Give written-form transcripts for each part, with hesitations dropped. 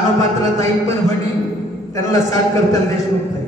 पानोपात्र ताई परभणी त्यांना साथ करताल देशमुख ताई.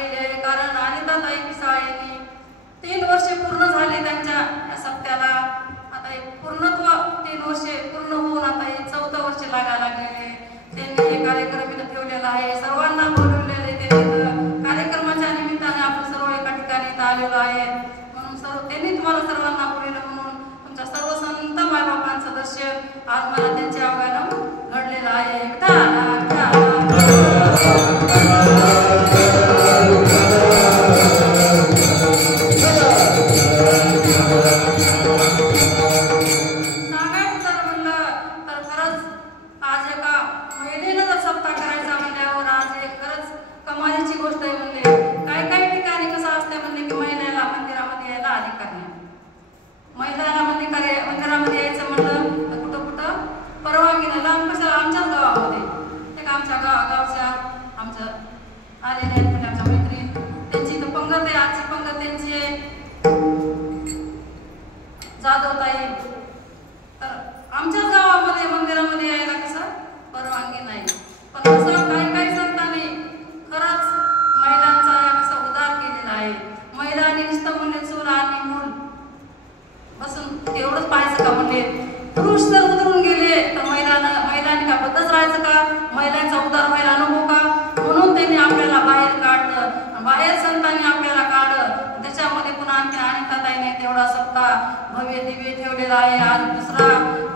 आलेली आहे. कारण अनिताताई पिसाळेंनी 3 वर्षे पूर्ण झाले त्यांच्या या सप्त्याला. आता हे पूर्णत्व 3 वर्षे पूर्ण होऊन आता हे 4थं वर्ष लागायला लागलेले. त्यांनी हे कार्यक्रम इथं ठेवलेला आहे. सर्वांना बोलवलेले ते कार्यक्रमाच्या निमित्ताने आपण सर्व एका ठिकाणी इथं आलेलो आहे. म्हणून त्यांनी तुम्हाला सर्वांना बोलवलं म्हणून तुमच्या सर्व संत मायबापांचं दर्शन आज मला त्यांच्या अवघानं घडलेलं आहे. मंदिरामध्ये यायचं म्हणलं तर कुठं कुठं परवानगी नाही. लांब कशाला आमच्याच गावामध्ये ते आमच्या गावच्या आमच्या आलेले आहेत म्हणजे आमच्या मैत्रीण त्यांची इथं पंगत आहे. आजची पंगत त्यांची आहे जाधवताई. तर आमच्याच गावामध्ये मंदिरामध्ये यायला कसं परवानगी नाही. पण असं काही काही संतांनी खरंच महिलांचा कसा उद्धार केलेला आहे. महिलांनी नुसतं म्हणले चूल आणि मूल बसून तेवढंच पाहायचं का म्हणले. पुरुष जर उतरून गेले तर महिलांनी का बद्दच राहायचं का. महिलांचा उद्धार व्हायला नको का. म्हणून त्यांनी आपल्याला बाहेर काढलं. बाहेर संतांनी आपल्याला काढलं. त्याच्यामध्ये पुन्हा आणखी अनिताताईने तेवढा सप्ताह भव्य दिव्य ठेवलेला आहे. आज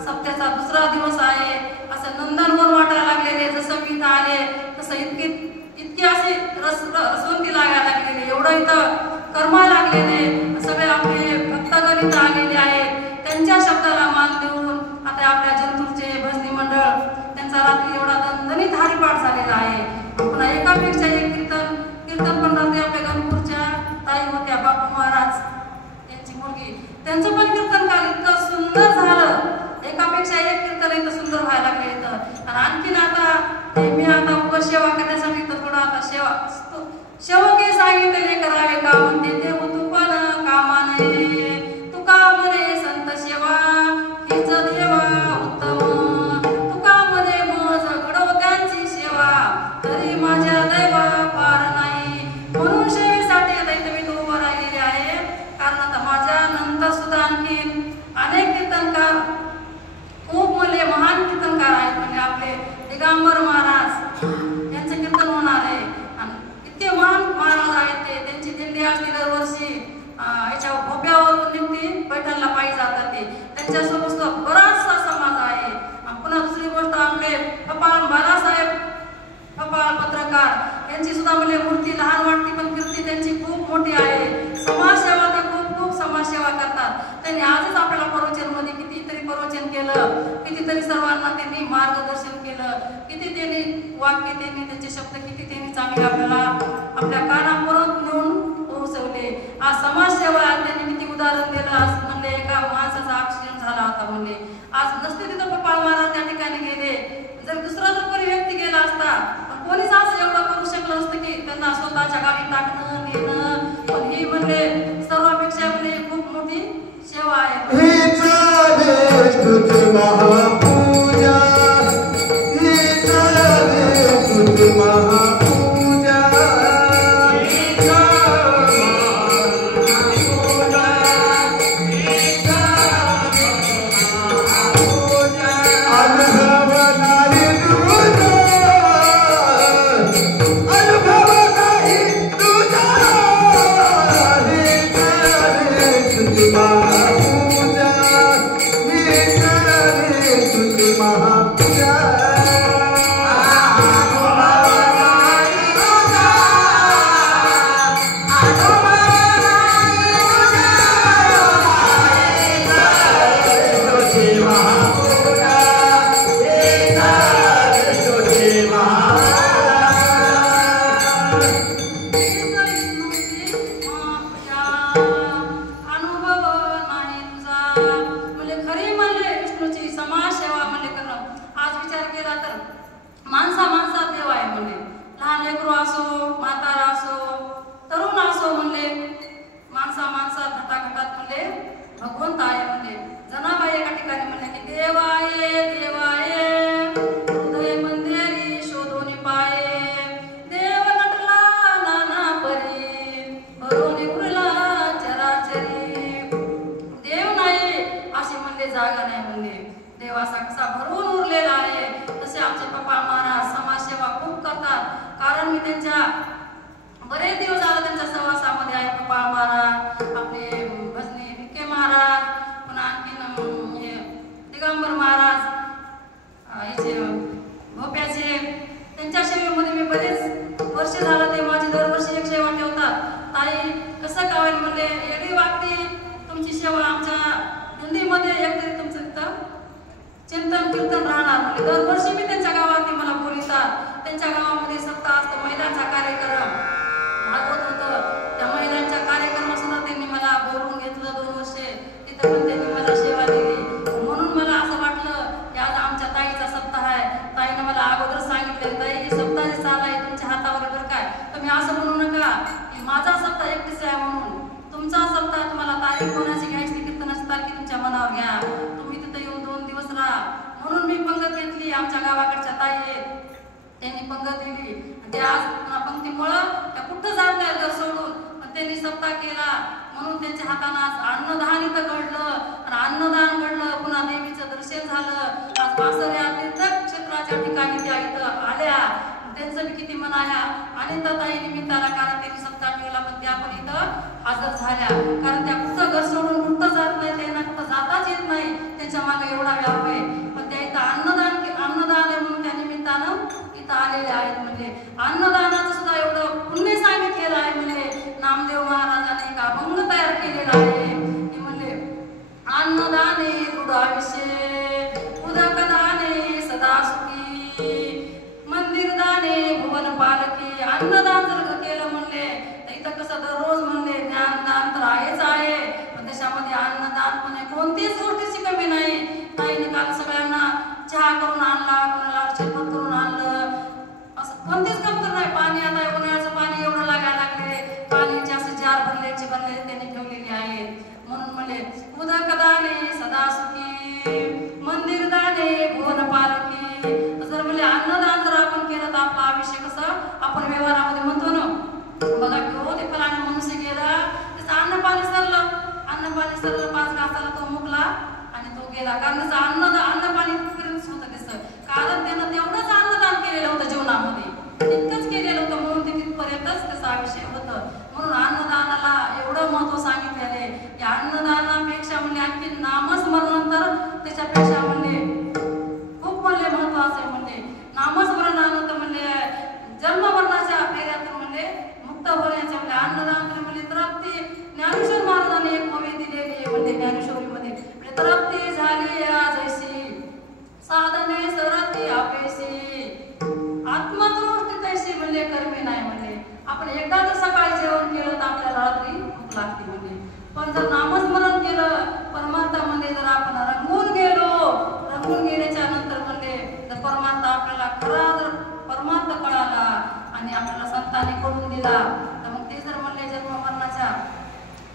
सप्त्याचा दुसरा दिवस आहे. असं नंदनवन वाटायला लागलेले. जसं मी इथं आले तसं इतके असे रसवंती लागायला लागलेले. एवढं इथं कर्मा लागलेले. सगळे आपले भक्तगण इथं आलेले आहेत. त्यांच्या शब्दाला मान देऊन आता आपल्या जिंतूरचे भजनी मंडळ त्यांचा रात्री एवढा दणदणीत हरिपाठ झालेला आहे. पुन्हा एकापेक्षा एक कीर्तन पण रात्री आपल्या गणपूरच्या ताई होत्या बापू महाराज यांची मुलगी त्यांचं पण कीर्तन काल इतकं सुंदर झालं. एकापेक्षा एक कीर्तन इथं सुंदर व्हायला लागले इथं. आणि आणखीन आता मी आता सेवा करण्यासाठी तर थोडं आता शेवके सांगितले करावे का म्हणते देव तू पण कामा नये. तुका म्हणे संत सेवा हीच देवा उत्तम. तुका म्हणे मज घडव त्यांची सेवा तरी माझ्या दैवा पार नाही. म्हणून सेवेसाठी आता इथे मी तो उभं राहिलेले आहे. कारण आता माझ्या नंतर सुद्धा आणखीन अनेक कीर्तनकार खूप म्हणजे महान कीर्तनकार आहेत. म्हणजे आपले दिगंबर महाराज यांचं कीर्तन होणार आहे. इतके महान महाराज आहेत ते. त्यांची दिंडी असते दरवर्षी याच्या भोप्यावरून निघते पैठणला पायी जातात ते. त्यांच्यासोबत बराचसा समाज आहे. पुन्हा दुसरी गोष्ट आपले कपाळ बाळासाहेब कपाळ पत्रकार यांची सुद्धा म्हणजे मूर्ती लहान वाटते पण कीर्ती त्यांची खूप मोठी आहे. समाजसेवा ते खूप समाजसेवा करतात. त्यांनी आजच आपल्याला प्रवचनमध्ये कितीतरी प्रवचन केलं. कितीतरी सर्वांना त्यांनी मार्गदर्शन केलं. किती त्यांनी वाक्य त्यांनी त्यांचे शब्द किती त्यांनी चांगले आपल्याला आपल्या कानापर्यंत नेऊन पोहोचवले. आज समाजसेवा त्यांनी किती उदाहरण दिलं. आज म्हणले एका माणसाचा ऍक्सिडेंट झाला होता म्हणले. आज नसते तिथं गोपाळ महाराज त्या ठिकाणी गेले. जर दुसरा जर कोणी व्यक्ती गेला असता पण कोणीच असं एवढं करू शकलं असतं की त्यांना स्वतःच्या गावी टाकणं नेणं. पण ही म्हणले सर्वापेक्षा म्हणजे खूप मोठी सेवा आहे. कारण मी त्यांच्या बरेच दिवस झालं त्यांच्या सहवासामध्ये आहे. गोपाळ महाराज, आपले भजनी विखे महाराज, पुन्हा आणखीन हे दिगंबर महाराज, याचे भोप्याचे, त्यांच्या सेवेमध्ये मी बरेच वर्ष झालं. ते माझी दरवर्षी एक सेवा ठेवतात. ताई कसं काय होईल म्हणले, एडी वाकडी तुमची सेवा आमच्या दिंडीमध्ये एकतरी तुमचं तिथं चिंतन कीर्तन राहणार म्हणजे. दरवर्षी मी त्यांच्या गावात मला बोलतात. त्यांच्या गावामध्ये सप्ताह असतो, महिलांचा कार्यक्रम भागवत होतं. त्या महिलांच्या कार्यक्रमात सुद्धा त्यांनी मला बोलवून घेतलं 2 वर्षे. तिथं पण त्यांनी मला सेवा दिली. म्हणून मला असं वाटलं की आज आमच्या ताईचा सप्ताह आहे. ताईने मला अगोदर सांगितलं, ताई सप्ताह चाल आहे तुमच्या हातावर बरं काय, तुम्ही असं म्हणू नका की माझा सप्ताह एकटीच आहे म्हणून. तुमचा सप्ताह तुम्हाला तारीख कोणाची घ्यायची, कीर्तनाची तारीख तुमच्या मनावर घ्या. तुम्ही तिथं येऊन 2 दिवस राहा. म्हणून मी पंगत घेतली. आमच्या गावाकडच्या ताई आहेत, त्यांनी पंगत दिली. ते आज पुन्हा पंक्तीमुळं त्या कुठं जात नाही घर सोडून, पण त्यांनी सप्ताह केला. म्हणून त्यांच्या हातानं आज अन्नदान इथं घडलं आणि अन्नदान घडलं. पुन्हा देवीचं दर्शन झालं. आज वासर या तीर्थक्षेत्राच्या ठिकाणी त्या इथं आल्या. त्यांचं बी किती मन आल्या आणि त्या ताई निमित्ताला, कारण त्यांनी सप्ताह ठेवला पण त्या पण इथं हजर झाल्या. कारण त्या कुठं घर सोडून कुठं जात नाही, त्यांना कुठं जाताच येत नाही. त्यांच्या मागे एवढा व्याप आहे. पण त्या इथं अन्नदान आहे म्हणून त्या निमित्तानं इथं आलेले आहेत. म्हणजे अन्नदानाचं सुद्धा एवढं पुण्य सांगितलेलं आहे. म्हणजे नामदेव महाराजांनी एक अभंग तयार केलेला आहे की म्हणजे अन्नदाने दृढाविषय, उदकदाने सदा सुखी, मंदिरदाने भुवन पालकी. अन्नदान जर केलं म्हणले तर इथं कसं दररोज म्हणले ज्ञानदान तर आहेच आहे, पण त्याच्यामध्ये अन्नदान पण आहे. कोणतीच गोष्टीची कमी नाही. ताईने काल सगळ्यांना चहा करून आणला, कोणाला शरबत करून आणलं, असं कोणतीच कमतर नाही. पाणी आता उन्हाळ्याचं पाणी एवढं लागायला लागले, पाण्याचे असे जार भरले त्यांनी ठेवलेले आहेत. म्हणून म्हणले उदकदाने सदा सुखी, मंदिरदाने भुवन पालकी. जर म्हणजे अन्नदान जर आपण केलं तर आपला आयुष्य कसं आपण व्यवहारामध्ये म्हणतो ना, बघा की हो ते फलाने मनुष्य गेला, त्याचं अन्न पाणी सरलं 5 घासाला तो मुकला आणि तो गेला. कारण त्याचं अन्न पाणी तिथपर्यंत होतं त्याचं, कारण त्यानं तेवढंच अन्नदान केलेलं होतं जीवनामध्ये, तितकंच केलेलं होतं म्हणून ते तिथपर्यंतच त्याचं आयुष्य होतं. म्हणून अन्नदानाला एवढं महत्व सांगितलेलं आहे की अन्नदानापेक्षा म्हणजे आणखी नामस्मरण तर त्याच्यापेक्षा म्हणजे खूप म्हणले महत्वाचं आहे. म्हणजे नामस्मरणानंतर म्हणजे जन्ममरणाच्या फेऱ्यातून म्हणजे मुक्त होण्याच्या म्हणजे अन्नदान म्हणजे तृप्ती. ज्ञानेश्वर महाराजांनी एक कवी दिलेली आहे म्हणजे ज्ञानेश्वरीमध्ये म्हणजे तृप्ती झाली जैसी साधने सरती आपेशी, आत्मदृष्टी तैशी म्हणजे कर्मी नाही. म्हणजे आपण एकदा जर सकाळी जेवण केलं तर आपल्याला रात्री भूक लागते म्हणजे, पण जर नामस्मरण केलं परमार्थामध्ये जर आपण रंगून गेल्याच्या नंतर म्हणजे जर परमार्थ आपल्याला खरा जर परमार्थ कळाला आणि आपल्याला संतांनी कळून दिला तर मग ते जर म्हणले जन्म मरणाच्या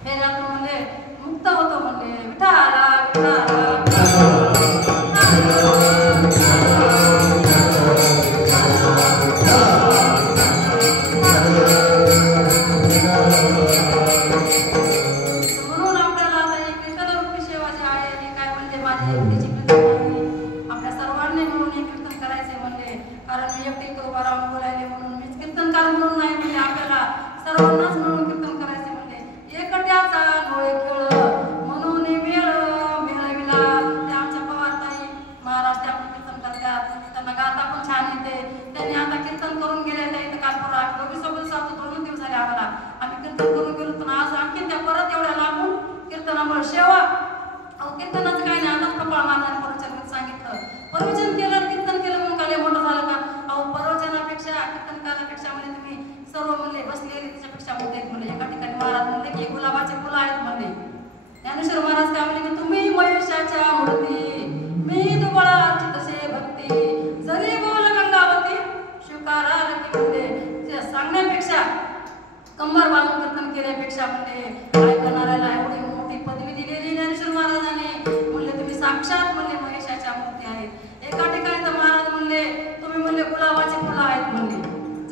फेऱ्यातून म्हणजे मुक्त होतो. म्हणजे विठाला म्हणून आपल्याला आता ही कीर्तनरूपी सेवा जी आहे ती काय म्हणजे माझी एकटीची कीर्तन नाही, आपल्या सर्वांनी मिळून हे कीर्तन करायचे म्हणले. कारण मी एकटी उभा राहून बोलायले म्हणून मीच कीर्तनकार म्हणून नाही, म्हणजे आपल्याला सर्वांनाच मिळून कीर्तन करायचे. म्हणजे एकट्याचा डोळे खेळ म्हणून मिळविला. ते आमच्या पवारताई महाराज त्या पण कीर्तन करतात, त्यांना गाता पण छान येते. त्यांनी आता कीर्तन करून गेले. त्या इथं काल परवा आम्ही सोबत 2 दिवस झाले आम्हाला, आम्ही कीर्तन करून गेलो. पण आज आणखी त्या परत एवढ्या लागून कीर्तनामुळे सेवा. अहो कीर्तनाचं काही नाही, आताच कपाळ महाराजांनी प्रवचन सांगितलं, प्रवचन केलं कीर्तन केलं म्हणून काय मोठं झालं का. अहो प्रवचनापेक्षा कीर्तनकारापेक्षा म्हणजे तुम्ही सर्व म्हणले बसलेले त्याच्यापेक्षा मोठे म्हणले. एका ठिकाणी महाराज म्हणले की गुलाबाचे फुलं आहेत म्हणले. ज्ञानेश्वर महाराज काय म्हणले की तुम्ही मयुष्याच्या मूर्ती, मी दुबळा चितसे भक्ती, जरी बोल गंगावती शिवकारा की म्हणले सांगण्यापेक्षा कंबर बांधून कीर्तन केल्यापेक्षा म्हणजे ऐकणाऱ्याला एवढी मोठी पदवी दिलेली ज्ञानेश्वर महाराजांनी. म्हणले तुम्ही साक्षात म्हणले महेशाच्या मूर्ती आहेत. एका ठिकाणी तर महाराज म्हणले तुम्ही म्हणले गुलाबाचे फुलं आहेत म्हणले.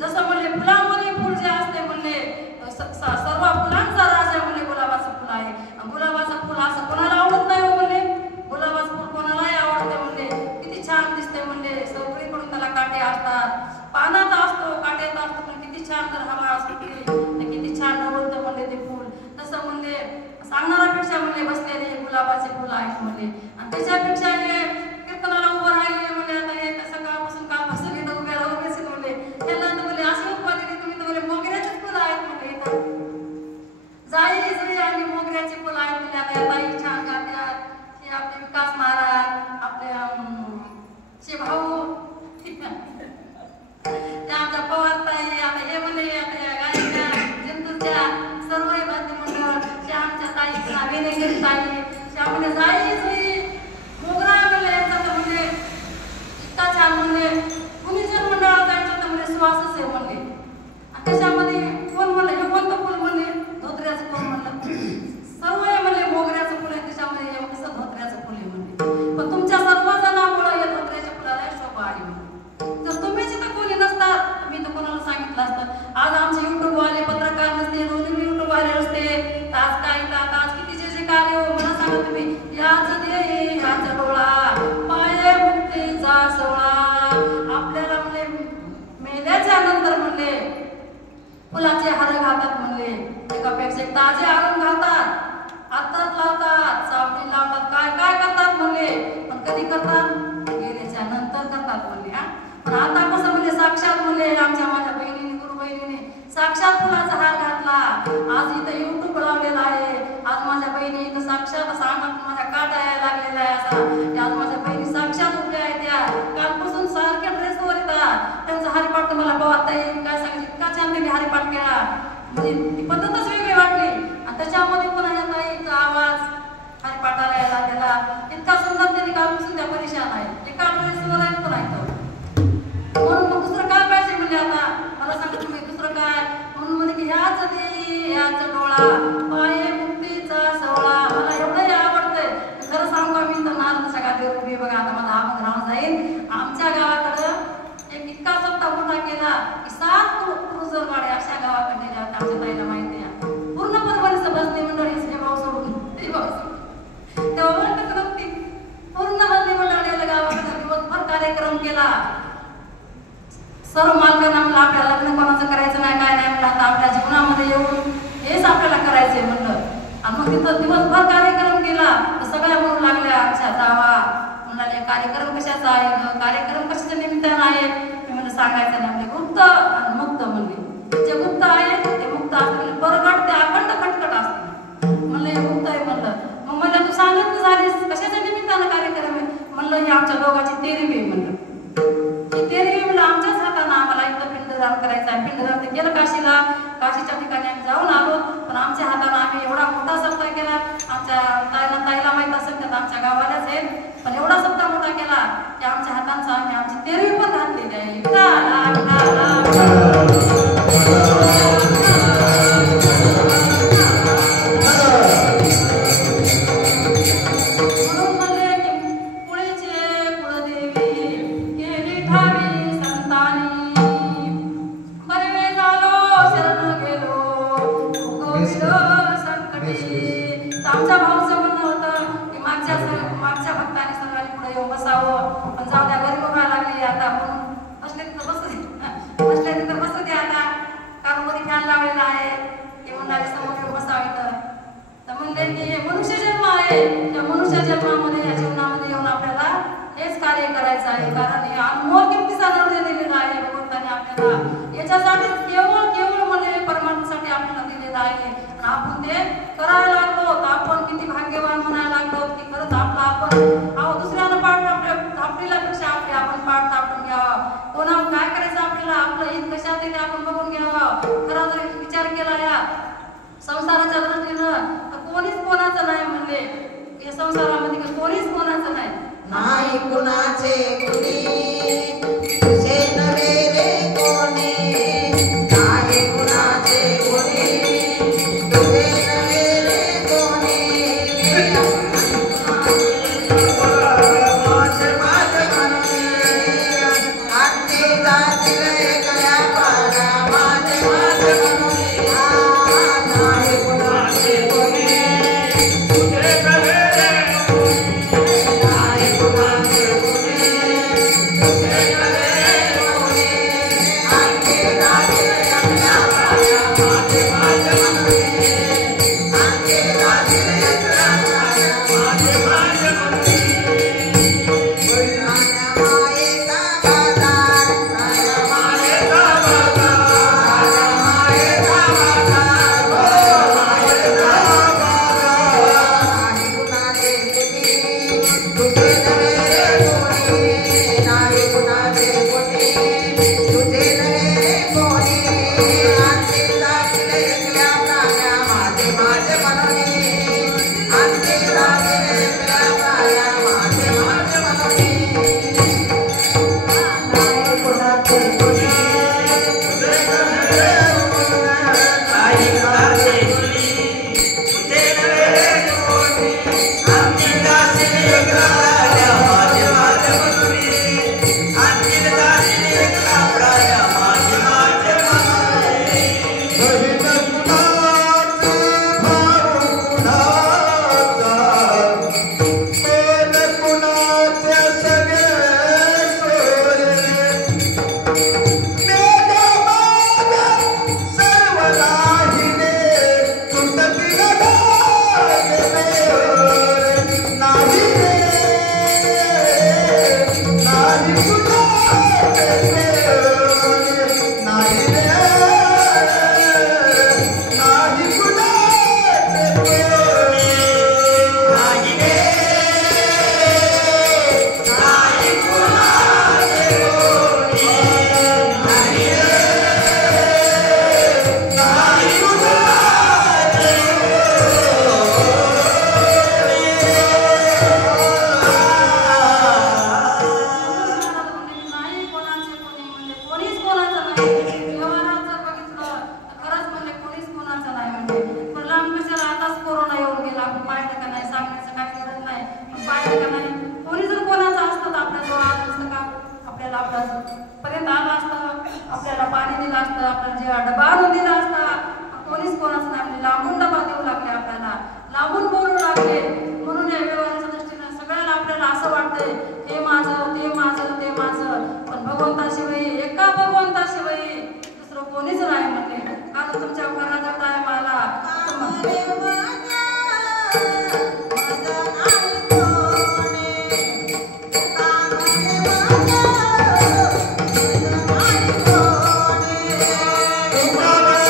जसं म्हणले फुलामध्ये फुल जे असते म्हणले सर्व फुलांचा राजा म्हणले गुलाबाचं फुल आहे. गुलाबाचं फुल असं कोणाला आवडत नाही म्हणले, गुलाबाचं फुल कोणालाही आवडते म्हणले. किती छान दिसते म्हणले, सगळीकडून त्याला काटे असतात, पानात असतो काट्यात असतो गुलाबाचे फुलं आहेत म्हणले. आणि त्याच्यापेक्षा हे कीर्तनाला उभं राहिले म्हणले. आता हे सकाळपासून कालपासून इथं उभेच म्हणले. त्यांना म्हणले अशी उपमा दिली तुम्ही तर म्हणले मोगऱ्याचीच फुलं आहेत म्हणले. इथं जाई जुई आणि मोगऱ्याची फुलं आहेत म्हणले. आता या ताई छान गातात. हे आपले विकास महाराज आपले भाऊ त्या आमच्या पवार ताई आता हे म्हणले आता या गायच्या जिंतूरच्या सर्व बातमी मंडळ त्या आमच्या ताई वेणेगिरी ताई त्या म्हणजे जाई जुई मोगरा म्हणले यांचा तर म्हणजे इतका छान म्हणले भूमिजन मंडळात जायचं तर म्हणजे सुवासच आहे म्हणले. आणि त्याच्यामध्ये कोण म्हणलं हे कोणतं फुल म्हणले धोत्र्याचं फुल म्हणलं. सर्व आहे म्हणले मोगऱ्याचं फुल आहे त्याच्यामध्ये कसं धोत्र्याचं फुल आहे म्हणले. पण तुमच्या सर्वजणांमुळे या धोत्र्याच्या फुलाला शोभा आली म्हणले. जर तुम्हीच इथं कोणी नसतात मी तर कोणाला सांगितलं असतं. आज आमचे युट्यूबवाले पत्रकार नसते 2 युट्यूबवाले असते आज काय आज किती जे कार्य हो मला सांगा तुम्ही याच दे याचा डोळा पाये मुक्तीचा सोळा आपल्याला म्हणले मेल्याच्या नंतर म्हणले फुलाचे हार घालतात म्हणले. एकापेक्षा एक ताजे आणून घालतात हातात लावतात सावली लावतात काय काय करतात म्हणले. पण कधी करतात गेल्याच्या नंतर करतात म्हणले. पण आता कसं म्हणजे साक्षात म्हणले आमच्या माझ्या बहिणीने गुरु बहिणीने साक्षात फुलाचा हार घातला. आज इथं युट्यूब लावलेला आहे. आज माझ्या बहिणी इथं साक्षात असा अंगात माझ्या काटा यायला लागलेला आहे. असा आज माझ्या बहिणी साक्षात उभ्या आहेत. त्या कालपासून सारख्या ड्रेसवर येतात. त्यांचा हरिपाठ मला बघता येईल काय सांगायचं इतका छान त्यांनी हरिपाठ केला म्हणजे ती पद्धतच वेगळी वाटली. आणि त्याच्यामध्ये पुन्हा या ताईचा आवाज हरिपाठाला यायला त्याला इतका सुंदर त्यांनी कालपासून त्या परेशान आहेत. एका ड्रेसवर आहेत पण आहेत. म्हणून मग दुसरं काय पाहिजे म्हणजे आता मला सांगा तुम्ही दुसरं काय म्हणून म्हणजे की ह्याच दे ह्याच डोळा पाये मुक्तीचा सोळा मला एवढंही आवडतंय. खरं सांगू का मी तर नारदच्या गादीवर उभी बघा आता माझा आमंत्रण राहून जाईल. आमच्या गावाकडं एक इतका सप्ताह मोठा केला की 7 क्रुझर गाड्या अशा गावाकडे नेल्या होत्या. आमच्या ताईला माहिती आहे पूर्ण परभणीचं बसली मंडळी हे भाऊ सोडून तेव्हा म्हणत नव्हती पूर्ण बसली मंडळी गावाकडे दिवसभर कार्यक्रम केला. सर्व मालकांना म्हणलं आपल्याला लग्न कोणाचं करायचं नाही काय नाही म्हणलं आता आपल्या जीवनामध्ये येऊन हेच आपल्याला करायचंय म्हणलं. आणि मग तिथं दिवसभर कार्यक्रम केला तर सगळ्या म्हणू लागल्या आमच्या जावा म्हणाले कार्यक्रम कशाचा आहे कार्यक्रम कशाच्या निमित्तानं आहे. मी म्हणलं सांगायचं नाही म्हणजे गुप्त आणि मुक्त म्हणले. जे गुप्त आहे ते मुक्त असते बरगट ते अखंड खटखट असते म्हणलं हे गुप्त आहे म्हणलं. मग म्हणलं तू सांगत झालीस कशाच्या निमित्तानं कार्यक्रम आहे म्हणलं ही आमच्या दोघांची तेरवी म्हणलं. तेरवी म्हणलं आमच्याच हातानं आम्हाला इथं पिंडदान करायचं आहे. पिंडदान ते केलं काशीला काशीच्या ठिकाणी आम्ही जाऊन आलो पण आमच्या हातानं आम्ही एवढा मोठा सप्ताह केला. आमच्या ताईला माहित असेल तर आमच्या गावालाच आहेत पण एवढा सप्ताह मोठा केला की आमच्या हातांचा आम्ही आमची तेरवी पण घातलेली आहे. आमच्या भाऊचं म्हणणं होतं की मागच्या भक्तांनी सर्वांनी पुढे येऊन बसावं पण जाऊ द्या घरी बघायला लागली आता म्हणून बसले तिथं बसू द्या आता कारण मध्ये फॅन लावलेला आहे ते म्हणाले समोर येऊन बसावं तर म्हणले की मनुष्य जन्म आहे त्या मनुष्य जन्मामध्ये या जीवनामध्ये येऊन आपल्याला हेच कार्य करायचं आहे. कारण हे अनमोल किमतीचा निर्णय दिलेला आहे भगवंताने आपल्याला याच्यासाठी केवळ म्हणजे परमात्म्यासाठी आपल्याला दिलेला आहे. आपण ते करायला लागलो तर आपण किती भाग्यवान म्हणायला लागलो की खरंच आपला आपण दुसऱ्यानं पाठ आपल्याला पेक्षा आपण पाठ थापटून घ्यावा. कोणावर काय करायचं आपल्याला आपलं हित कशात ते आपण बघून घ्यावं. खरा जर विचार केला या संसाराच्या दृष्टीनं तर कोणीच कोणाचं नाही म्हणले. या संसारामध्ये कोणीच कोणाचं नाही कुणाचे कुणी तुझे नवे रे कोणी नाही कुणाचे कुणी तुझे नवे रे कोणी माझे माझे म्हणून आरती जातील एकल्या पारा माझे माझे म्हणून नाही कुणाचे कुणी तुझे नवे रे कोणी नाही कुणाचे कुणी पर्यंत आला असता, आपल्याला पाणी दिलं असतं, आपल्याला जेव्हा डबा आणून दिला असता, कोणीच कोणाचं नाही. लांबून डबा देऊ लागले, आपल्याला लांबून बोलू लागले. म्हणून या व्यवहाराच्या दृष्टीनं सगळ्याला आपल्याला असं वाटतंय हे माझं, ते माझं, ते माझं. पण भगवंताशिवाय, एका भगवंताशिवाय दुसरं कोणीच नाही म्हणले. काल तुमच्या घराचा टाइम आला, Bye.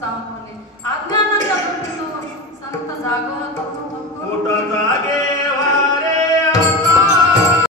सांत्वने